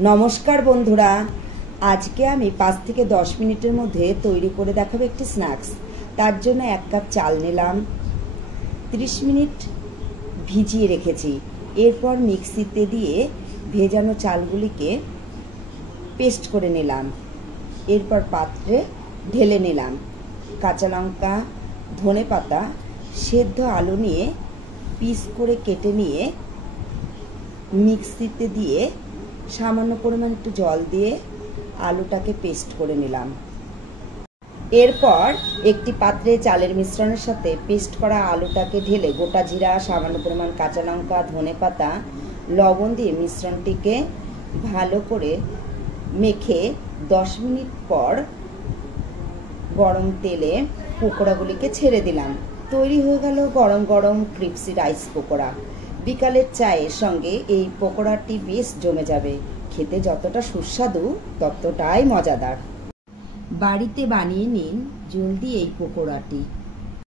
नमस्कार बंधुरा आज के आमी 5 থেকে 10 मिनिटेर मध्य तैरी करे देखाबो एकटी स्नैक्स। तार जोन्नो 1 कप चाल निलाम, 30 मिनिट भिजिए रेखेछि। एरपर मिक्सिते दिए भेजानो चालगुलिके पेस्ट करे निलाम। एरपर पात्रे ढेले निलाम। काँचा लंका, धने पाता, सेদ্ধ आलू निये पिस करे केटे निये मिक्सिते दिए सामान्य परिमाण एकटु जल दिए आलूटाके पेस्ट करे निलाम। एरपर एकटी पात्रे चालेर मिश्रणेर साथे पेस्ट करा आलूटाके ढेले गोटा जिरा, सामान्य परिमाण काँचा लंका, धने पाता, लवण दिए मिश्रणटिके भालो करे मेखे 10 मिनिट पर गरम तेले पकोड़ागुलिके छेड़े दिलाम। तैरी हये गेल गरम गरम क्रिप्सि राइस पकोड़ा। बिकालेर चायेर संगे এই পকোড়াটি বেশ জমে যাবে। খেতে যতটা সুস্বাদু ততটাই মজাদার। বাড়িতে বানিয়ে নিন জলদি এই পকোড়াটি।